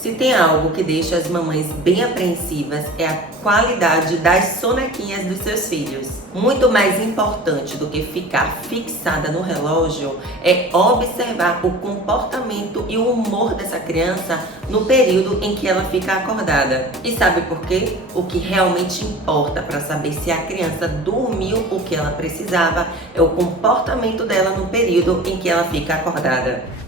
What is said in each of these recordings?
Se tem algo que deixa as mamães bem apreensivas é a qualidade das sonequinhas dos seus filhos. Muito mais importante do que ficar fixada no relógio é observar o comportamento e o humor dessa criança no período em que ela fica acordada. E sabe por quê? O que realmente importa para saber se a criança dormiu o que ela precisava é o comportamento dela no período em que ela fica acordada.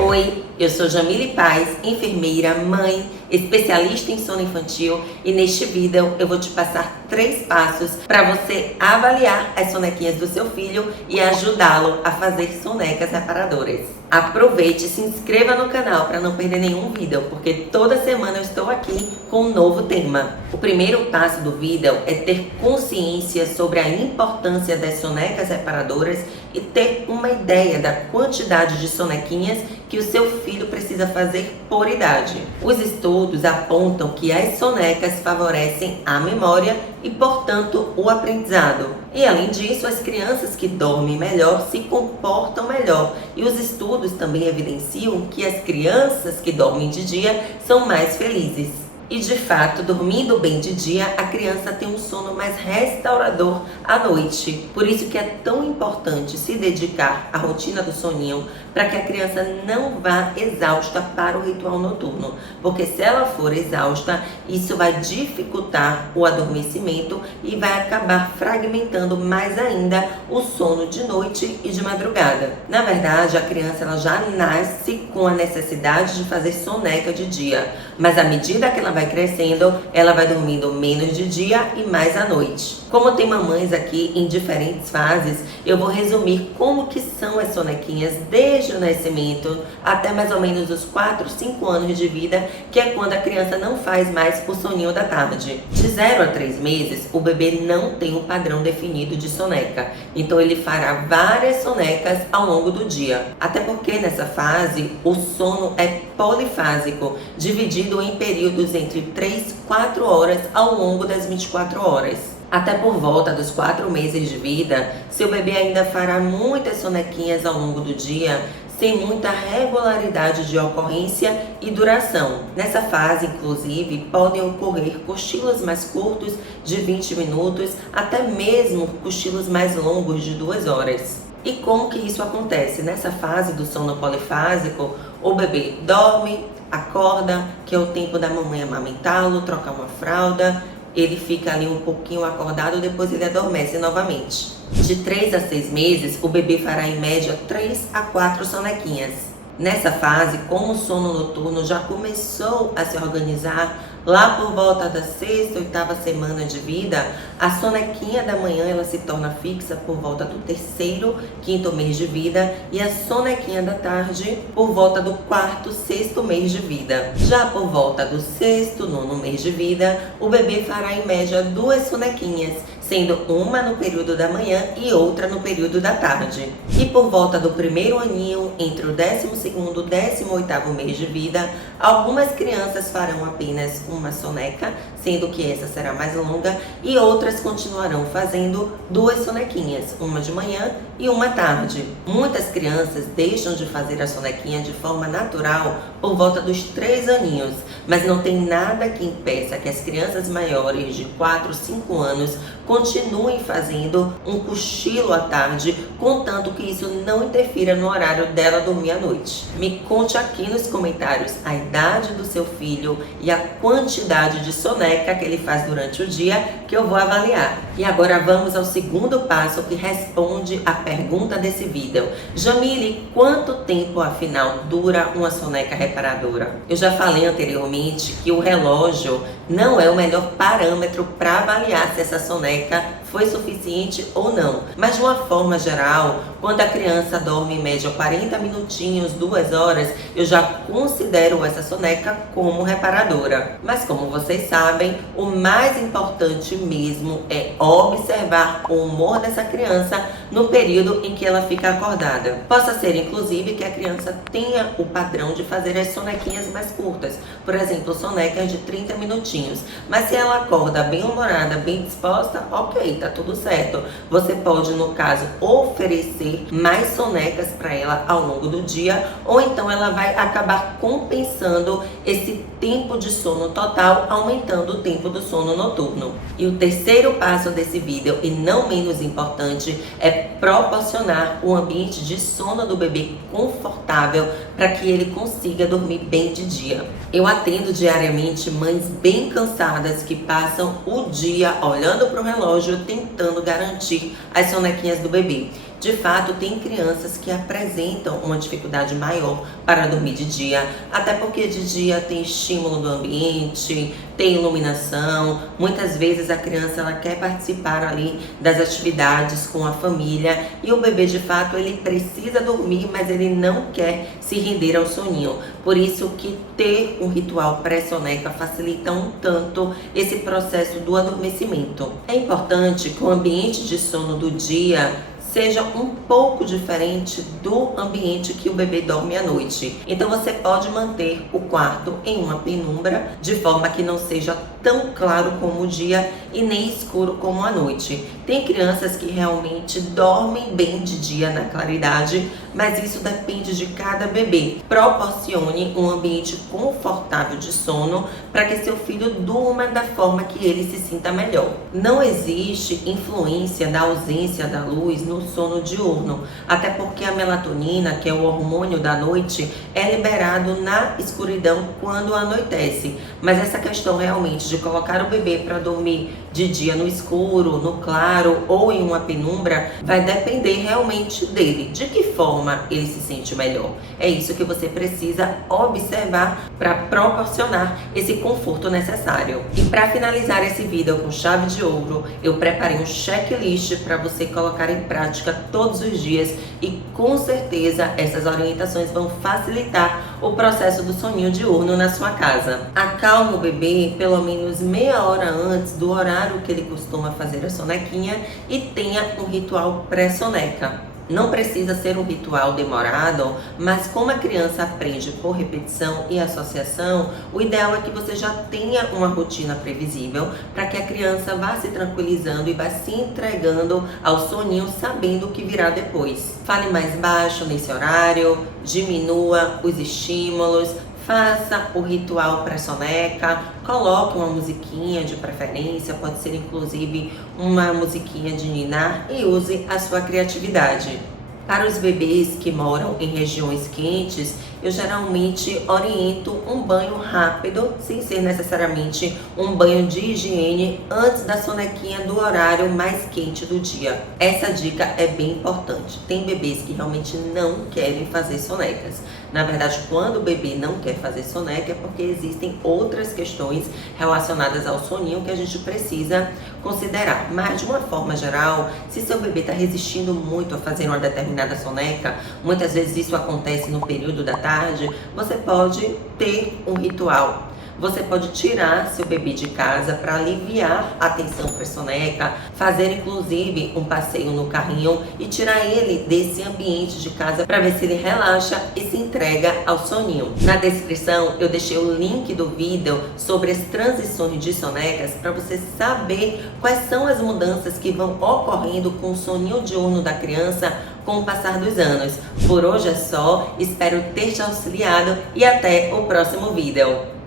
Oi, eu sou Jamile Paz, enfermeira, mãe, especialista em sono infantil, e neste vídeo eu vou te passar 3 passos para você avaliar as sonequinhas do seu filho e ajudá-lo a fazer sonecas reparadoras. Aproveite e se inscreva no canal para não perder nenhum vídeo, porque toda semana eu estou aqui com um novo tema. O primeiro passo do vídeo é ter consciência sobre a importância das sonecas reparadoras e ter uma ideia da quantidade de sonequinhas que o seu filho precisa fazer por idade. Os estudos apontam que as sonecas favorecem a memória e, portanto, o aprendizado. E além disso, as crianças que dormem melhor se comportam melhor. E os estudos também evidenciam que as crianças que dormem de dia são mais felizes. E de fato, dormindo bem de dia, a criança tem um sono mais restaurador à noite. Por isso que é tão importante se dedicar à rotina do soninho, para que a criança não vá exausta para o ritual noturno. Porque se ela for exausta, isso vai dificultar o adormecimento e vai acabar fragmentando mais ainda o sono de noite e de madrugada. Na verdade, a criança ela já nasce com a necessidade de fazer soneca de dia, mas à medida que ela vai crescendo, ela vai dormindo menos de dia e mais à noite. Como tem mamães aqui em diferentes fases, eu vou resumir como que são as sonequinhas desde o nascimento até mais ou menos os 4, 5 anos de vida, que é quando a criança não faz mais o soninho da tarde. De 0 a 3 meses, o bebê não tem um padrão definido de soneca, então ele fará várias sonecas ao longo do dia. Até porque nessa fase, o sono é polifásico, dividido em períodos entre 3 e 4 horas ao longo das 24 horas. Até por volta dos 4 meses de vida, seu bebê ainda fará muitas sonequinhas ao longo do dia, sem muita regularidade de ocorrência e duração. Nessa fase, inclusive, podem ocorrer cochilos mais curtos de 20 minutos, até mesmo cochilos mais longos de 2 horas. E como que isso acontece? Nessa fase do sono polifásico, o bebê dorme, acorda, que é o tempo da mamãe amamentá-lo, trocar uma fralda, ele fica ali um pouquinho acordado, depois ele adormece novamente. De 3 a 6 meses, o bebê fará em média 3 a 4 sonequinhas. Nessa fase, como o sono noturno já começou a se organizar, lá por volta da 6ª, 8ª semana de vida, a sonequinha da manhã ela se torna fixa por volta do 3º, 5º mês de vida, e a sonequinha da tarde por volta do 4º, 6º mês de vida. Já por volta do 6º, 9º mês de vida, o bebê fará em média 2 sonequinhas, sendo uma no período da manhã e outra no período da tarde. E por volta do 1º aninho, entre o 12º e 18º mês de vida, algumas crianças farão apenas uma soneca, sendo que essa será mais longa, e outras continuarão fazendo 2 sonequinhas, uma de manhã e uma à tarde. Muitas crianças deixam de fazer a sonequinha de forma natural por volta dos 3 aninhos, mas não tem nada que impeça que as crianças maiores de 4, 5 anos continuem fazendo um cochilo à tarde, contanto que isso não interfira no horário dela dormir à noite. Me conte aqui nos comentários a idade do seu filho e a quantidade de soneca que ele faz durante o dia, que eu vou avaliar. E agora vamos ao segundo passo que responde a pergunta desse vídeo. Jamile, quanto tempo afinal dura uma soneca reparadora? Eu já falei anteriormente que o relógio não é o melhor parâmetro para avaliar se essa soneca foi suficiente ou não. Mas de uma forma geral, quando a criança dorme em média 40 minutinhos, 2 horas, eu já considero essa soneca como reparadora. Mas como vocês sabem, o mais importante mesmo é observar o humor dessa criança no período em que ela fica acordada. Possa ser inclusive que a criança tenha o padrão de fazer as sonequinhas mais curtas, por exemplo, sonecas de 30 minutinhos. Mas se ela acorda bem humorada, bem disposta, ok. tá tudo certo. Você pode, no caso, oferecer mais sonecas para ela ao longo do dia, ou então ela vai acabar compensando esse tempo de sono total, aumentando o tempo do sono noturno. E o terceiro passo desse vídeo, e não menos importante, é proporcionar um ambiente de sono do bebê confortável para que ele consiga dormir bem de dia. Eu atendo diariamente mães bem cansadas que passam o dia olhando para o relógio tentando garantir as sonequinhas do bebê. De fato, tem crianças que apresentam uma dificuldade maior para dormir de dia, até porque de dia tem estímulo do ambiente, tem iluminação. Muitas vezes a criança ela quer participar ali das atividades com a família e o bebê de fato ele precisa dormir, mas ele não quer se render ao soninho. Por isso que ter um ritual pré-soneca facilita um tanto esse processo do adormecimento. É importante que o ambiente de sono do dia seja um pouco diferente do ambiente que o bebê dorme à noite. Então você pode manter o quarto em uma penumbra, de forma que não seja tão claro como o dia e nem escuro como a noite. Tem crianças que realmente dormem bem de dia na claridade, mas isso depende de cada bebê. Proporcione um ambiente confortável de sono para que seu filho durma da forma que ele se sinta melhor. Não existe influência da ausência da luz no sono diurno, até porque a melatonina, que é o hormônio da noite, é liberado na escuridão quando anoitece. Mas essa questão realmente de colocar o bebê para dormir de dia no escuro, no claro ou em uma penumbra, vai depender realmente dele, de que forma ele se sente melhor. É isso que você precisa observar para proporcionar esse conforto necessário. E para finalizar esse vídeo com chave de ouro, eu preparei um checklist para você colocar em prática todos os dias e com certeza essas orientações vão facilitar o processo do soninho diurno na sua casa. Acalme o bebê pelo menos meia hora antes do horário que ele costuma fazer a sonequinha e tenha um ritual pré-soneca. Não precisa ser um ritual demorado, mas como a criança aprende por repetição e associação, o ideal é que você já tenha uma rotina previsível para que a criança vá se tranquilizando e vá se entregando ao soninho sabendo o que virá depois. Fale mais baixo nesse horário, diminua os estímulos, faça o ritual pré-soneca, coloque uma musiquinha de preferência, pode ser inclusive uma musiquinha de ninar e use a sua criatividade. Para os bebês que moram em regiões quentes, eu geralmente oriento um banho rápido, sem ser necessariamente um banho de higiene, antes da sonequinha do horário mais quente do dia. Essa dica é bem importante. Tem bebês que realmente não querem fazer sonecas. Na verdade, quando o bebê não quer fazer soneca é porque existem outras questões relacionadas ao soninho que a gente precisa considerar. Mas, de uma forma geral, se seu bebê está resistindo muito a fazer uma determinada soneca, muitas vezes isso acontece no período da tarde, você pode ter um ritual. Você pode tirar seu bebê de casa para aliviar a tensão pré-soneca, fazer inclusive um passeio no carrinho e tirar ele desse ambiente de casa para ver se ele relaxa e se entrega ao soninho. Na descrição eu deixei o link do vídeo sobre as transições de sonecas para você saber quais são as mudanças que vão ocorrendo com o soninho diurno da criança com o passar dos anos. Por hoje é só, espero ter te auxiliado e até o próximo vídeo.